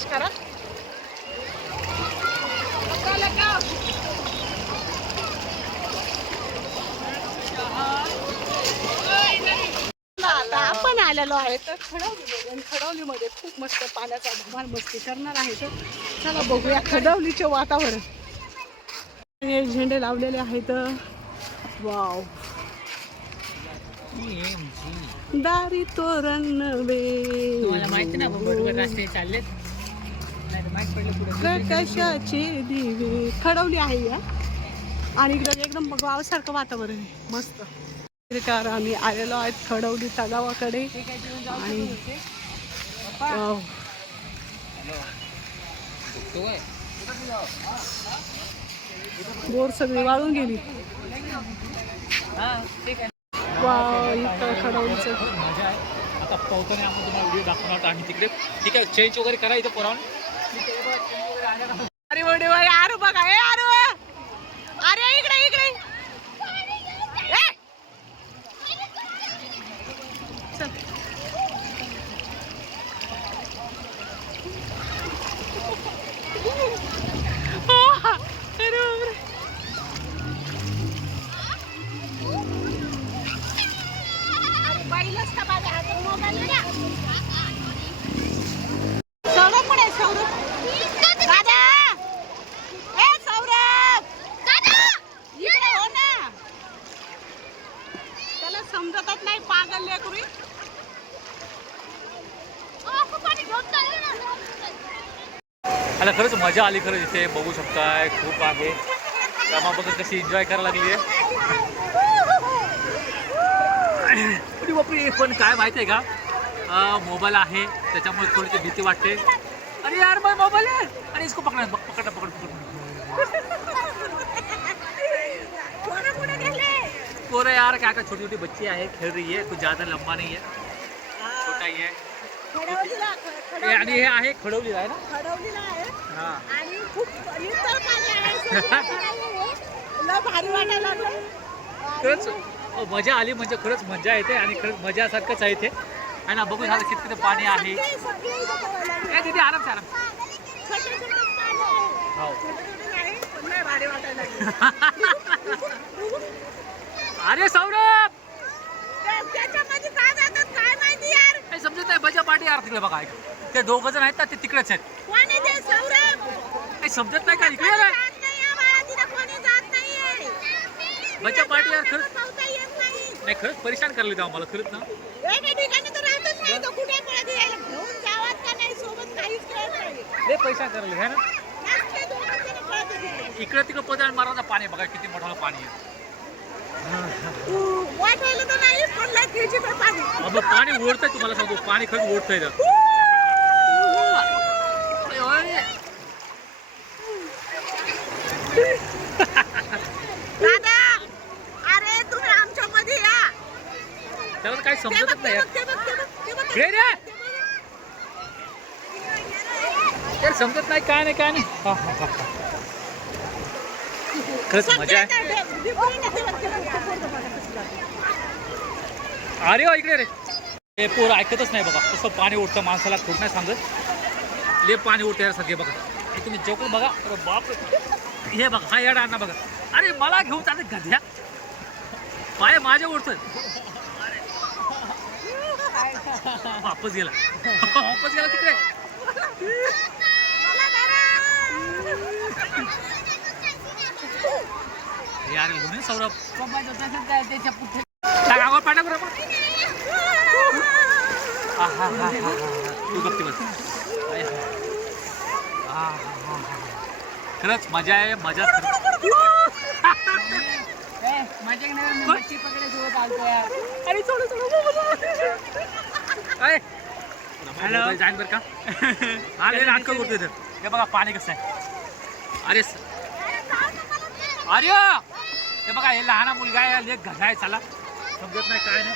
प्रवेश करा. आता आपण आलेलो आहे तर खडवलीमध्ये खूप मस्त पाण्याचा धमाल मस्ती करणार आहे. तर चला बघूया खडवलीचे वातावरण. झेंडे लावलेले आहेत. वाव, दारी तोरण नवे. तुम्हाला माहिती ना बरोबर रस्ते चाललेत, नाही तर माहित पडलं पुढे प्रकाशाचे दिवे. खडवली आहे या आणि इकडे एकदम गावासारखं वातावरण आहे मस्त. आम्ही आलेलो आहेत खडवली तलावाकडे आणि बोर सगळी वाळून गेली. वाव, इथं खडवलीचं मजा आहे. आता पोहताना आपण तुम्हाला व्हिडिओ दाखवणार आम्ही तिकडे. ठीक आहे, चेंज वगैरे करा इथं पोरावून. अरे वडे वडे आरू बघा. ए आरू, अरे इकडे इकडे. चल समजतच नाही पागल लेकरी. आता खरंच मजा आली. खरंच इथे बघू शकताय खूप आहे. रमा बघत कशी एन्जॉय करायला लागली आहे. बापरे, पण काय माहिती आहे का, मोबाईल आहे त्याच्यामुळे थोडीशी भीती वाटते. अरे यार मैं मोबाइल है. अरे इसको पकड़ पकड़ पकड़ पकड़. पूरा यार क्या क्या छोटी छोटी बच्ची है खेल रही है. कुछ ज़्यादा लंबा नहीं है, छोटा ही है. आणि हे आहे खडवलीला आहे ना. खडवलीला आहे हां, आणि खूप इतर पाणी आहे. भारी वाटायला लागलं. खरंच मजा आली. म्हणजे खरंच मजा येते आणि खरंच मजासारखंच आहे इथे. आहे ना, बघू झालं किती पाणी आहे. ए तिथे आराम से आराम. हो. भारी वाटायला लागलं. अरे सौरभ, त्याच्यामध्ये काय जातात काय माहिती यार. काही समजत नाही. बजा पाठी यार तिकडे बघा. ते दोघं जण आहेत ना, ते तिकडेच आहेत. कोणी ते सौरभ काही समजत नाही का इकडे. जात नाही या बाळा, तिला कोणी जात नाहीये. बजा पाठी यार खरंच पावता येत नाही. नाही, खरंच परेशान करले जाऊ मला खरंच ना. एका ठिकाणी तर राहतच नाही. तो कुठे पळत यायला घेऊन जावत का नाही सोबत काहीच कळत नाही. लय पैसा करले है ना. जास्त दोघं जण पळत गेले. इकडे तिकडे पदार्थ मारायचं पाणी बघा किती मोठं पाणी आहे. वाटायला तर नाही पण लागेची तर पाणी. अब पाणी ओढतंय, तुम्हाला सांगतो पाणी खरंच ओढतंय ना. दादा, अरे तुम्ही आमच्या मध्ये या. त्याला काही समजतच नाही यार. ते बघ. हे रे, यार समजत नाही काय नाही काय नाही. खरंच मजा आहे. अरे हो इकडे रे. हे पोरं ऐकतच नाही बघा. कसं पाणी उडतं माणसाला खूप नाही सांगत. ले पाणी उडतं यार सगळे बघा. हे तुम्ही जेवून बघा. अरे बाप, हे बघा हा येडा अण्णा बघा. अरे मला घेऊन चालत गध्या. पाय माझ्या उडतोय. वापस गेला. वापस गेला तिकडे. यार घेऊन सौरभ त्याच्या पुढे टाकावर पाठा बरोबर. तू गप्ती बस. खरंच मजा आहे. मजा अरे थोडं हॅलो जाईन बरं का. हा लय नाटकं करतोय तर. हे बघा पाणी कसं आहे. अरे अरे हे बघा, हे लहान मुलगा आहे, लेक घरा आहे. चला समजत नाही काय नाही.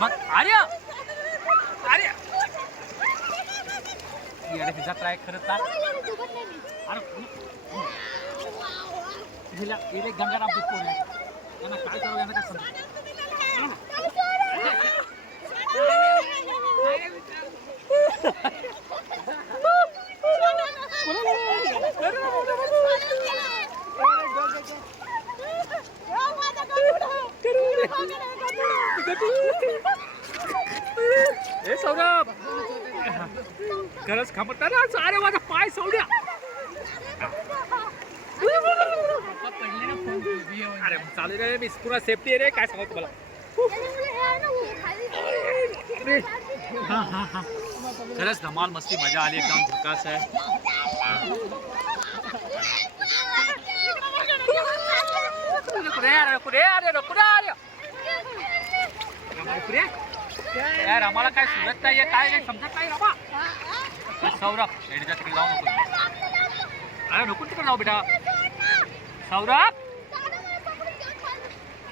मग अरे अरे अरे जात आहे खरंच ना. अरे गंगाराम पोर आहे. यांना काय करावं यांना काय समजत. हे सौरभ खरंच खांबतात ना. अरे माझा पाय सौड्या. अरे चालू रे, मी पुरा सेफ्टी आहे रे. काय सांगू तुम्हाला. खरंच धमाल मस्ती मजा आली एकदम झकास आहे. यार आम्हाला काय सुरत नाहीये, काय नाही समजत नाही रमा. सौरभ रेडीच्या तिकडे जाऊ नको. अरे नको तिकडे जाऊ बेटा. सौरभ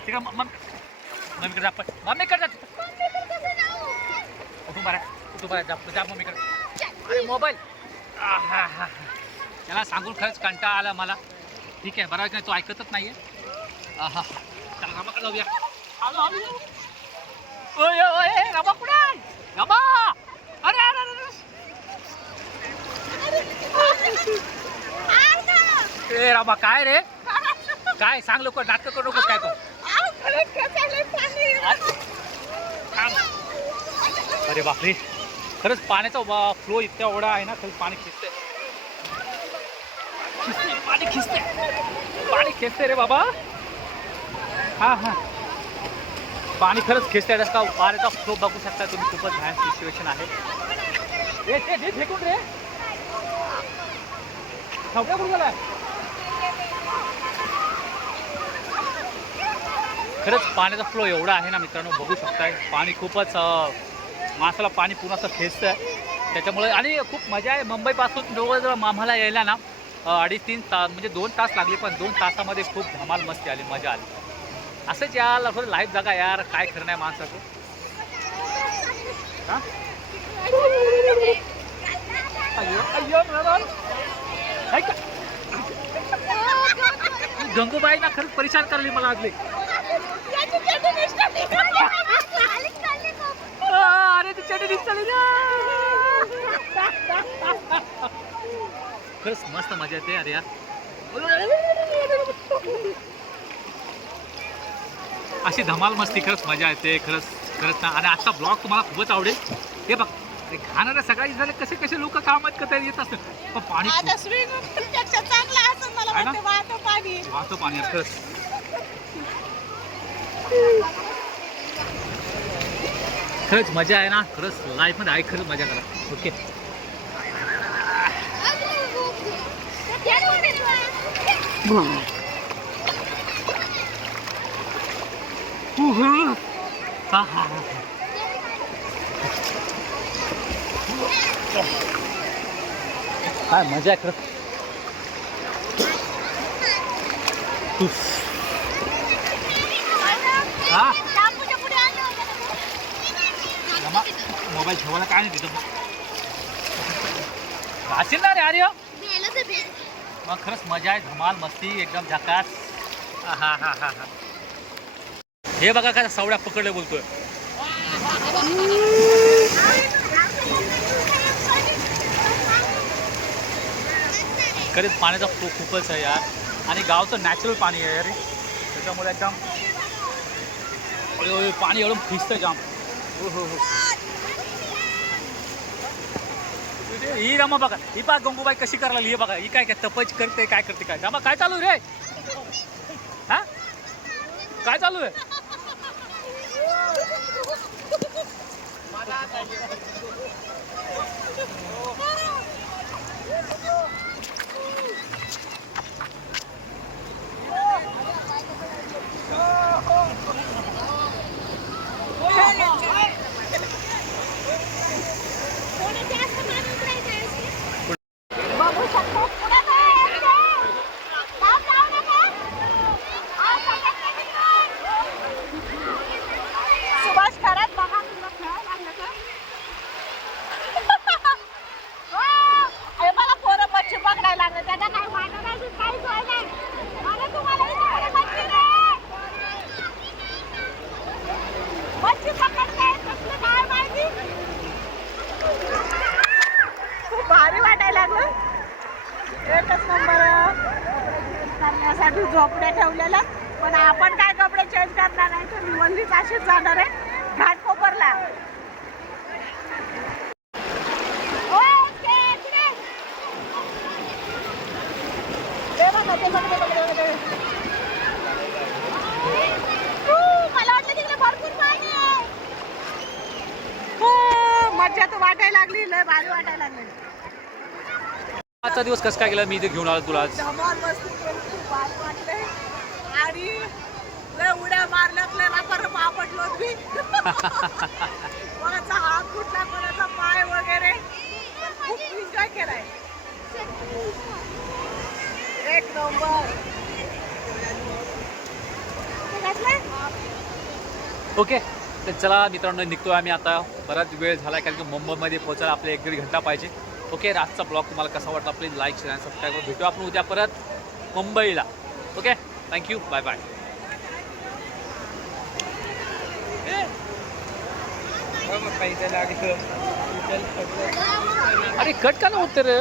तिकडे मम्मीकडे जा. पण मम्मीकडे जा. कुठून बरा जा मम्मीकडे. अरे मोबाईल त्याला सांगून खरंच कंटाळा आला मला. ठीक आहे बरोबर नाही, तो ऐकतच नाहीये. चला रमाकडे जाऊया. ओय ओय रमा कुठे रमा. अरे अरे ए रमा काय रे, काय सांग लोक नाटक करू नको. काय तो अरे बापरे, खरंच पाण्याचा फ्लो इतका ओढा आहे ना. खरंच पाणी खिचते पाणी खेचते रे बाबा. हा पाणी खरंच खेचते. का पाण्याचा फ्लो बघू शकता तुम्ही. खूपच भयानक सिच्युएशन आहे. ते फेकून रे सगळ्या कुठं गेलाय. खरंच पाण्याचा फ्लो एवढा आहे ना मित्रांनो, बघू शकताय. पाणी खूपच माणसाला पाणी पूर्ण असं खेचतं आहे. त्याच्यामुळे आणि खूप मजा आहे. मुंबईपासून जवळजवळ आम्हाला यायला ना 2.5-3 तास म्हणजे 2 तास लागले. पण 2 तासामध्ये खूप धमाल मस्ती आली, मजा आली. असंच यार थोडं लाईफ जगा यार. काय खरं नाही माणसाचं. गंगूबाई ना खरंच परेशान करली मला आजले. अरे ती चटणी दिसली ना. खरंच मस्त मजा येते अरे यार. अशी धमाल मस्ती खरंच मजा येते. खरंच ना. आणि आजचा ब्लॉग तुम्हाला खूपच आवडेल. हे बघ खाणाऱ्या सकाळी झाले कसे कसे लोक कामात करता येत असतात. पण पाणी वाहतं पाणी खरंच. खरंच मजा आहे ना. खरंच लाईफ मध्ये आहे. खरंच मजा करा. ओके काय मजा आहे खरंच. मोबाईल ठेवायला काय नाही तिथं असेल ना रे आर्य. मग खरंच मजा आहे. धमाल मस्ती एकदम झकास. हा हे बघा काय सवड्या पकडले बोलतोय. खरंच पाण्याचा फ्लो खूपच आहे यार. आणि गावचं नॅचरल पाणी आहे रे. त्याच्यामुळे एकदम पाणी एवढं खिचतं जाम. हो ही रमा बघा. ही पा गंगूबाई कशी करायला. ही बघा ही काय काय तपच करते. काय करते काय. रमा काय चालू रे. हा काय चालू आहे. ठेवलेलं, पण आपण काय कपडे चेंज करणार नाही, तर निवंदीच अशीच जाणार आहे घाटकोपरला. मला वाटलं तिकडे भरपूर पाणी आहे. मज्जा तर वाटायला लागली, लय भारी वाटायला लागली. आजचा दिवस कसं काय गेला मी इथे घेऊन आलो तुला आज. धमाल मस्ती केली, खूप भारी वाटले आणि लय उड्या मारल्या, लय रापर आपटलो मी. कोणाचा हात फुटला, कोणाचा पाय वगैरे, खूप एन्जॉय केलाय. एक नंबर. ओके, तर चला मित्रांनो निघतोय आम्ही आता. बराच वेळ झाला कारण की मुंबईमध्ये पोहोचायला आपल्या 1-1.5 घंटा पाहिजे. ओके, आजचा ब्लॉग तुम्हाला कसा वाटला प्लीज लाईक शेअर आणि सबस्क्राईब करून भेटू आपण उद्या परत मुंबईला. Okay, thank you, bye bye. अरे कट का ना होते रे.